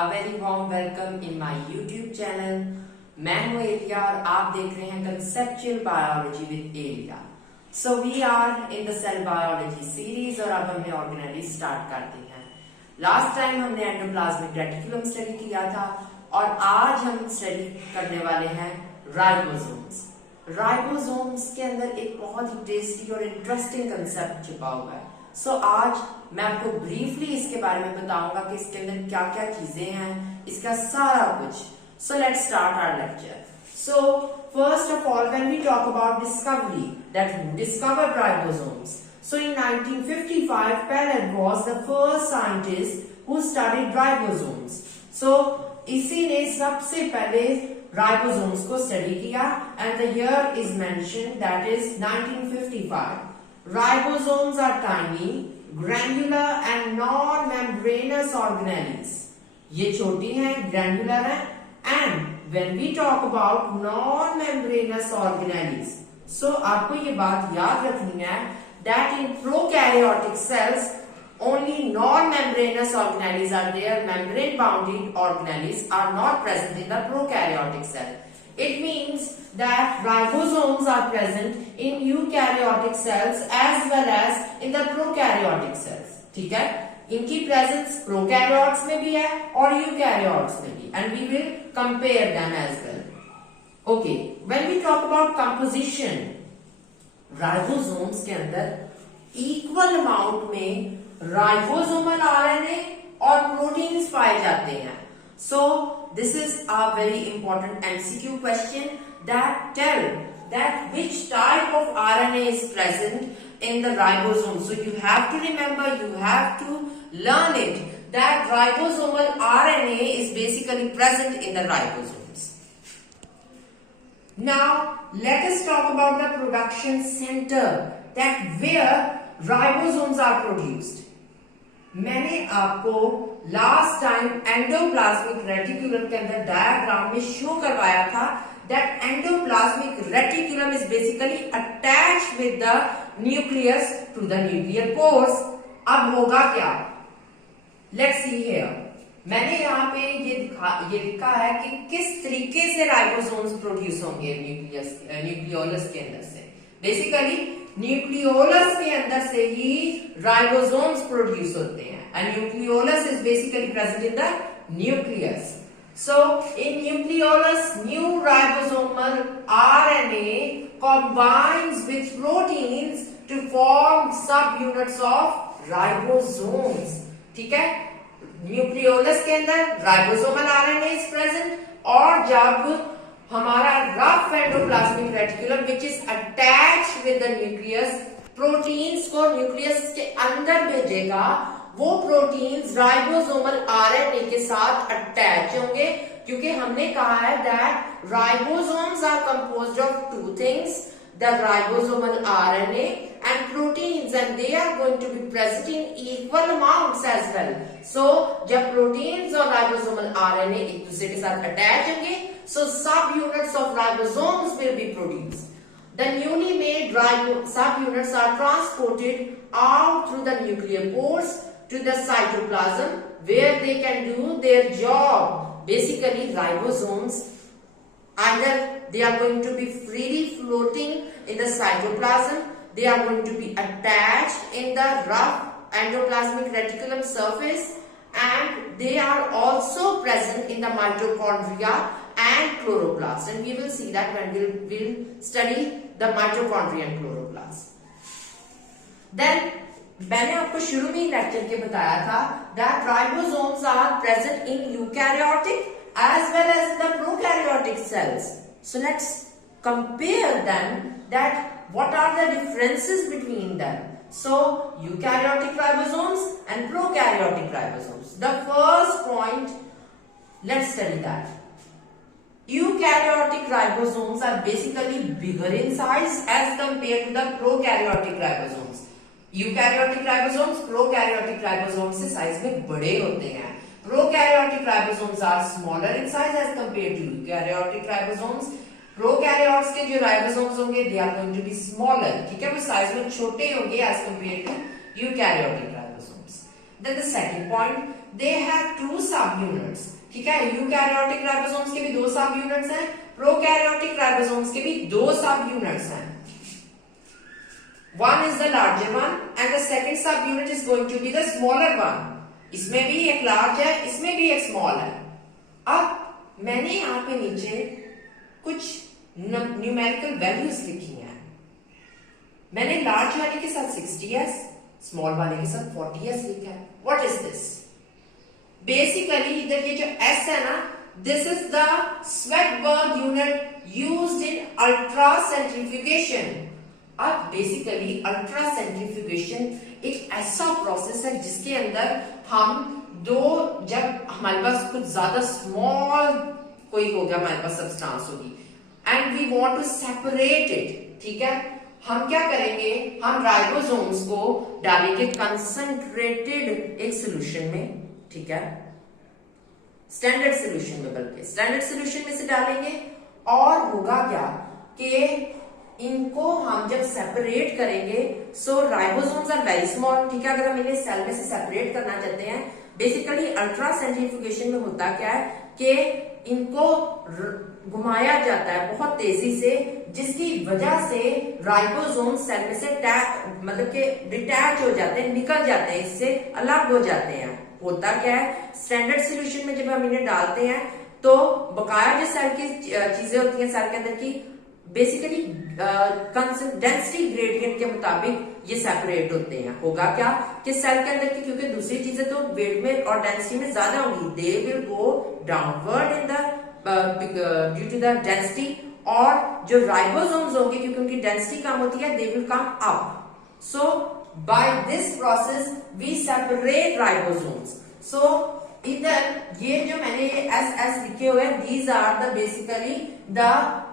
A very warm welcome in my YouTube channel. मैं हूँ एलिया और आप देख रहे हैं conceptual biology with Aliya. So we are in the cell biology series और अब हमने ऑर्गेनेली स्टार्ट कर दी है. लास्ट टाइम हमने एंडोप्लाज्मिक रेटिकुलम स्टडी किया था और आज हम स्टडी करने वाले हैं राइबोसोम्स. राइबोसोम्स के अंदर एक बहुत ही टेस्टी और इंटरेस्टिंग कंसेप्ट छुपा हुआ है. सो आज मैं आपको ब्रीफली इसके बारे में बताऊंगा कि इसके अंदर क्या क्या चीजें हैं, इसका सारा कुछ. So let's start our lecture. So first of all when we talk about discovery, that who discovered ribosomes. So in 1955, Pallet was the first scientist who studied ribosomes. So इसी ने सबसे पहले राइबोसोम्स को स्टडी किया and the year is mentioned, that is 1955. Ribosomes are tiny, granular and non-membranous organelles. ये छोटी हैं, granular हैं, and when we talk about non-membranous organelles, so आपको ये बात याद रखनी है that in prokaryotic cells only non-membranous organelles are there. Membrane bounded organelles are not present in the prokaryotic cell. It means that ribosomes are present in eukaryotic cells as well as in the prokaryotic cells. ठीक है, इनकी presence prokaryotes में भी है और eukaryotes में भी, and we will compare them as well. Okay, when we talk about composition, ribosomes के अंदर इक्वल अमाउंट में राइबोसोमल आरएनए और प्रोटीन्स पाए जाते हैं. So this is a very important MCQ question that tell that which type of RNA is present in the ribosome. So you have to remember, you have to learn it that ribosomal RNA is basically present in the ribosome. Now let us talk about the production center, that where ribosomes are produced. मैंने आपको last time endoplasmic reticulum के अंदर diagram में show करवाया था that endoplasmic reticulum is basically attached with the nucleus to the nuclear pores. अब होगा क्या? Let's see here. मैंने यहाँ पे ये लिखा है कि किस तरीके से राइबोसोम्स प्रोड्यूस होंगे न्यूक्लियोलस के अंदर से. बेसिकली न्यूक्लियोलस के अंदर से ही राइबोसोम्स प्रोड्यूस होते हैं and nucleolus is basically present in the nucleus. So in nucleolus new ribosomal RNA combines with proteins to form subunits of ribosomes. ठीक है, न्यूक्लियोलस के अंदर राइबोसोमल आरएनए इज प्रेजेंट और जब हमारा rough endoplasmic reticulum which is attached with the nucleus proteins को nucleus के अंदर भेजेगा, वो प्रोटीन्स राइबोसोमल आरएनए के साथ अटैच होंगे, क्योंकि हमने कहा है that ribosomes are composed of two things, the ribosomal RNA and proteins, and they are going to be present in equal amounts as well. So जब proteins और ribosomal RNA एक दूसरे के साथ attach होंगे, so subunits of ribosomes will be produced. The newly made subunits are transported out through the nuclear pores to the cytoplasm where they can do their job. Basically ribosomes, either they are going to be freely floating in the cytoplasm, they are going to be attached in the rough endoplasmic reticulum surface, and they are also present in the mitochondria and chloroplasts, and we will see that when we will study the mitochondria and chloroplasts. Then मैंने आपको शुरू में ही lecture के बताया था that ribosomes are present in eukaryotic as well as the prokaryotic cells. So let's compare them, that what are the differences between them. So eukaryotic ribosomes and prokaryotic ribosomes. The first point, let's study that. Eukaryotic ribosomes are basically bigger in size as compared to the prokaryotic ribosomes. Eukaryotic ribosomes prokaryotic ribosomes से size में बड़े होते हैं. Prokaryotic ribosomes are smaller in size as compared to eukaryotic ribosomes. Prokaryotes के जो ribosomes होंगे they are going to be smaller. ठीक है, वो साइज में छोटे होंगे as compared to eukaryotic ribosomes. Then the second point, they have 2 सब यूनिट्स, ठीक है। यूकैरियोटिक राइबोसोम्स के भी 2 सब यूनिट्स हैं, प्रोकैरियोटिक राइबोसोम्स के भी 2 सब यूनिट्स हैं। One is the larger one and the second sub unit is going to be the smaller one. इसमें भी एक लार्ज है, इसमें भी एक स्मॉल है। अब मैंने यहाँ पे नीचे कुछ न्यूमेरिकल वैल्यूज लिखी हैं। मैंने लार्ज वाले के साथ 60s, स्मॉल वाले के साथ 40s लिखा है। What is this? बेसिकली इधर ये जो S है ना, this is the Svedberg unit used in ultra centrifugation. अब बेसिकली अल्ट्रा सेंट्रीफ्यूगेशन एक ऐसा प्रोसेस है जिसके अंदर हम जब हमारे पास कुछ ज्यादा स्मॉल कोई हो गया, हमारे पास सब्सटेंस होगी and we want to separate it, ठीक है। हम क्या करेंगे, हम राइबोसोम्स को डालेंगे कंसंट्रेटेड एक सोल्यूशन में, ठीक है, स्टैंडर्ड सोल्यूशन में, बल्कि स्टैंडर्ड सोल्यूशन में से डालेंगे। और होगा क्या कि इनको हम जब सेपरेट करेंगे, सो राइबोसोम्स आर वेरी स्मॉल, ठीक है। अगर हम इन्हें सेल में से सेपरेट करना चाहते हैं, बेसिकली अल्ट्रा सेंट्रीफ्यूगेशन में होता क्या है कि इनको घुमाया जाता है बहुत तेजी से, जिसकी वजह से राइबोसोम सेल में से मतलब के डिटैच हो जाते हैं, निकल जाते हैं, इससे अलग हो जाते हैं। होता क्या है, स्टैंडर्ड सॉल्यूशन में जब हम इन्हें डालते हैं तो बकाया जो सेल की चीजें होती हैं सेल के अंदर की, बेसिकली डेंसिटी ग्रेडियंट के मुताबिक ये सेपरेट होते हैं। होगा क्या कि सेल के अंदर की, क्योंकि दूसरी चीजें तो वेट में और डेंसिटी में ज्यादा होंगी, they will go downward in the due to the density, और जो राइबोसोम्स होंगे क्योंकि उनकी डेंसिटी कम होती है, they will come up. So by this process we separate ribosomes. So इधर ये जो मैंने एस एस लिखे हुए हैं, these are the basically the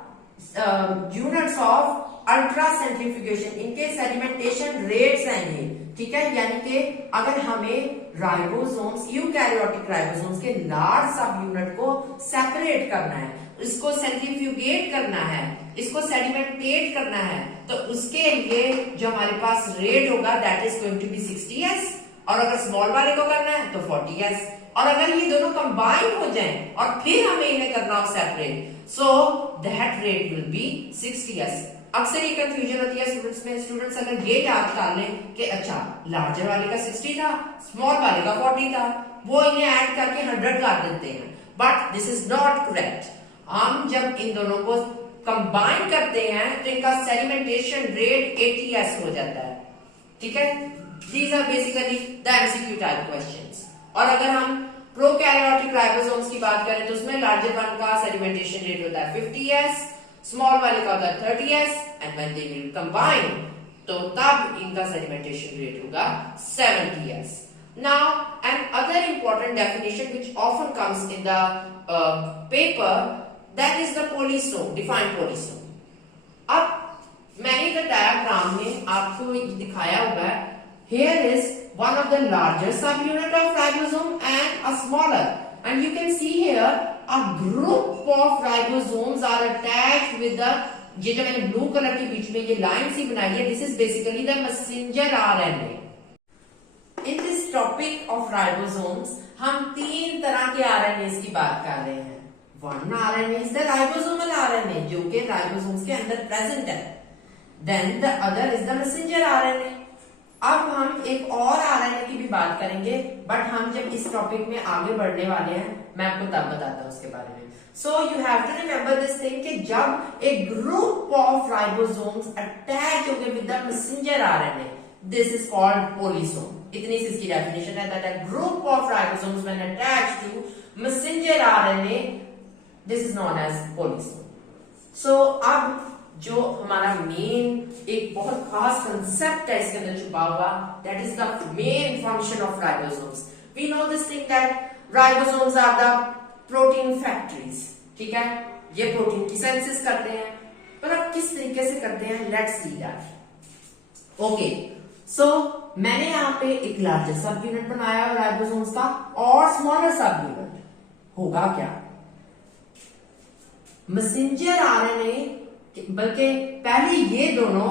units of ultra centrifugation. इनके सेडिमेंटेशन रेट्स हैं ये, ठीक है। यानी कि अगर हमें राइबोसोम्स, यूकैरियोटिक राइबोसोम्स के लार्ज सब यूनिट को सेपरेट करना है, इसको सेंट्रीफ्यूगेट करना है, इसको सेडिमेंटेट करना है, तो उसके लिए जो हमारे पास रेट होगा that is going to be 60s, और अगर स्मॉल वाले को करना है तो 40s, और अगर ये दोनों कंबाइन हो जाएं और फिर हमें इन्हें करना हो separate, so that rate will be 60s। अक्सर ये कंफ्यूजन होती है स्टूडेंट्स में। स्टूडेंट्स अगर ये याद कर लें कि अच्छा लार्जर वाले का 60 था, स्मॉल वाले का 40 था, वो इन्हें ऐड करके 100 कर देते हैं, but this is not correct. हम जब इन दोनों को कंबाइन करते हैं तो इनका सेडिमेंटेशन रेट 80s हो जाता है, ठीक है। These are basically the MCQ type questions. और अगर हम प्रोकैरियोटिक राइबोसोम्स की बात करें तो उसमें लार्जर वन का सेडिमेंटेशन रेट होता है 50s, स्मॉल वाले का होता है 30s, and when they will combine तो तब इनका सेडिमेंटेशन रेट होगा 70s। Now, an other important definition which often comes in the paper, that is the polysome, defined polysome. अब मैंने इधर डायग्राम में आपको दिखाया हुआ है, here is one of the larger subunit of ribosome and a smaller, and you can see here a group of ribosomes are attached with the, ये जो मैंने ब्लू कलर के बीच में ये लाइन सी बनाई है, this is basically the messenger RNA. In this topic of ribosomes, हम 3 तरह के RNAs की बात कर रहे हैं। One RNA is the ribosomal RNA, जो कि ribosomes के अंदर present है। Then the other is the messenger RNA. अब हम एक और RNA की भी बात करेंगे, बट हम जब इस टॉपिक में आगे बढ़ने वाले हैं मैं आपको तब बताता हूँ उसके बारे में। So you have to remember this thing कि जब एक group of ribosomes attach होंगे with the messenger RNA, this is called polysome. इतनी सी इसकी डेफिनेशन है, that a group of ribosomes when attached to messenger RNA, this is known as polysome. So अब जो हमारा मेन एक बहुत खास कंसेप्ट है इसके अंदर छुपा हुआ, that is the main function of ribosomes. We know this thing that ribosomes are the protein factories, ठीक है। ये प्रोटीन की सिंथेसिस करते हैं, पर अब किस तरीके से करते हैं, लेट्स सी दैट। ओके, सो मैंने यहाँ पे एक लार्जर सब यूनिट बनाया है राइबोसोम्स का और स्मॉलर सब यूनिट। होगा क्या, मैसेंजर आरएनए, बल्कि पहले ये दोनों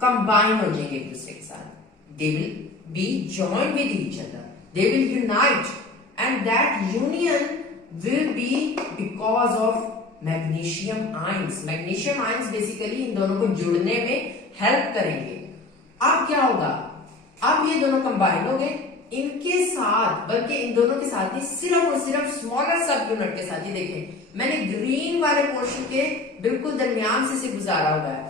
कंबाइन हो जाएंगे एक दूसरे के साथ, they will be joined with each other, they will unite, and that union will be because of magnesium ions. Magnesium ions basically इन दोनों को जुड़ने में हेल्प करेंगे. अब क्या होगा, अब ये दोनों कंबाइन हो गए, इनके साथ बल्कि इन दोनों के साथ ही सिर्फ और सिर्फ स्मॉलर सब यूनिट के साथ ही. देखें मैंने ग्रीन वाले पोर्शन के बिल्कुल दरमियान से गुजारा हुआ है,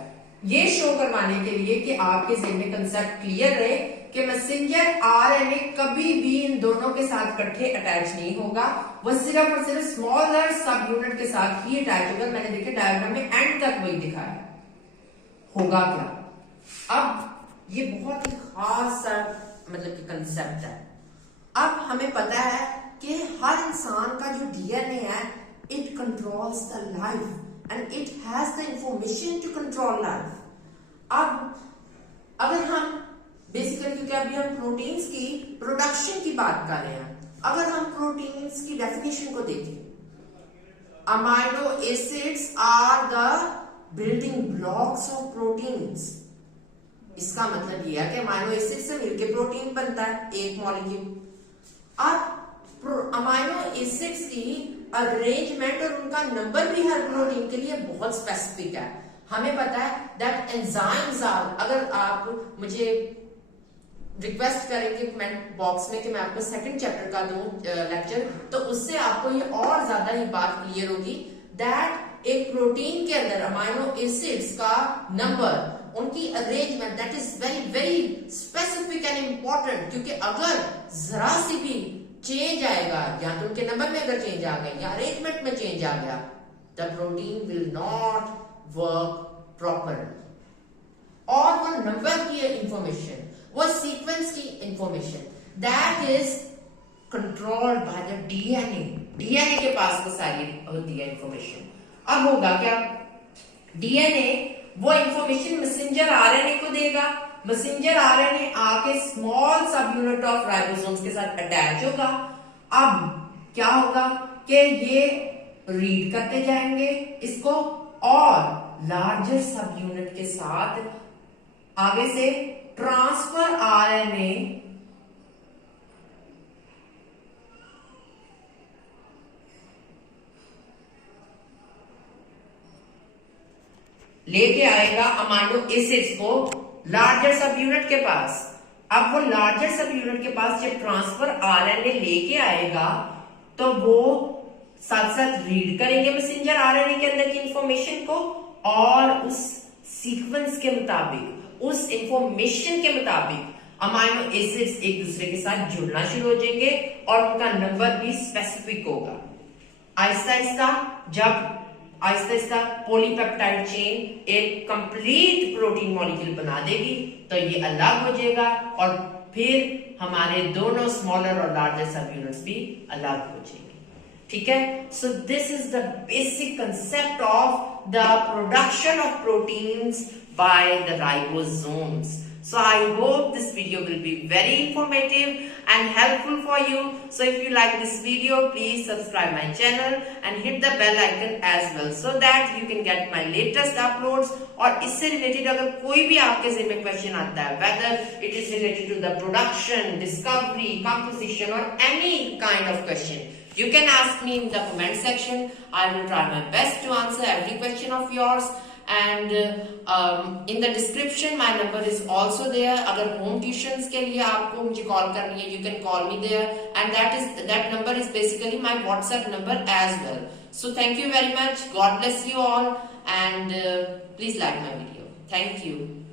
ये शो करवाने के लिए कि आपके ज़हन में कंसेप्ट क्लियर रहे कि मैसेंजर आरएनए कभी भी इन दोनों के साथ इकट्ठे अटैच नहीं होगा, वह सिर्फ और सिर्फ स्मॉलर सब यूनिट के साथ ही अटैच होगा. मैंने देखे डायग्राम में एंड तक वही दिखाया. होगा क्या, अब ये बहुत ही खास सा मतलब कि कंसेप्ट है. अब हमें पता है कि हर इंसान का जो डीएनए है, it controls the life and it has the information to control life. अब अगर हम बेसिकली, क्योंकि अभी हम प्रोटीन्स की प्रोडक्शन की बात कर रहे हैं, अगर हम प्रोटीन्स की डेफिनेशन को देखें, amino acids are the building blocks of proteins. इसका मतलब यह है कि अमाइनो एसिड से मिलकर प्रोटीन बनता है, एक मॉलिक्यूल. अब अमाइनो एसिड्स की अरेंजमेंट और उनका नंबर भी हर प्रोटीन के लिए बहुत स्पेसिफिक है. हमें पता है दैट एंजाइम्स आर, अगर आप मुझे रिक्वेस्ट करेंगे कमेंट बॉक्स में कि मैं आपको सेकंड चैप्टर का दूं लेक्चर, तो उससे आपको ये और ज्यादा ही बात क्लियर होगी दैट एक प्रोटीन के अंदर अमाइनो एसिड्स का नंबर, उनकी arrangement that is very very specific and important. क्योंकि अगर जरा सी भी चेंज आएगा, या तो उनके नंबर में अगर चेंज आ गया या अरेंजमेंट में चेंज आ गया, the protein will not work properly. और वो नंबर की इंफॉर्मेशन, वो सीक्वेंस की information that is controlled by the DNA. DNA के पास वो सारी होती है इंफॉर्मेशन. अब होगा क्या, डीएनए वो इंफॉर्मेशन मैसेंजर आरएनए को देगा. मैसेंजर आरएनए आके स्मॉल सब यूनिट ऑफ राइबोसोम्स के साथ अटैच होगा. अब क्या होगा कि ये रीड करते जाएंगे इसको, और लार्जर सब यूनिट के साथ आगे से ट्रांसफर आरएनए लेके आएगा अमाइनो एसिड्स को लार्जर सब यूनिट के पास. अब वो लार्जर सब यूनिट के पास जब ट्रांसफर आरएनए लेके आएगा, तो वो साथ साथ रीड करेंगे मैसेंजर आरएनए के अंदर की इंफॉर्मेशन को, और उस सीक्वेंस के मुताबिक, उस इंफॉर्मेशन के मुताबिक अमाइनो एसिड्स एक दूसरे के साथ जुड़ना शुरू हो जाएंगे और उनका नंबर भी स्पेसिफिक होगा. आहिस्ता आहिस्ता जब आहिस्ता पॉलीपेप्टाइड चेन एक कंप्लीट प्रोटीन मॉलिक्यूल बना देगी, तो ये अलग हो जाएगा और फिर हमारे दोनों स्मॉलर और लार्जर सब यूनिट्स भी अलग हो जाएंगे. ठीक है, सो this is the basic concept of the production of proteins by the ribosomes. So I hope this video will be very informative and helpful for you. So if you like this video, please subscribe my channel and hit the bell icon as well, so that you can get my latest uploads. और इससे related अगर कोई भी आपके ज़हन में question आता है, whether it is related to the production, discovery, composition or any kind of question, you can ask me in the comment section. I will try my best to answer every question of yours. And in the description my number is also there. अगर home tuitions के लिए आपको मुझे call करनी है, you can call me there, and that number is basically my WhatsApp number as well. So thank you very much. God bless you all, and please like my video. Thank you.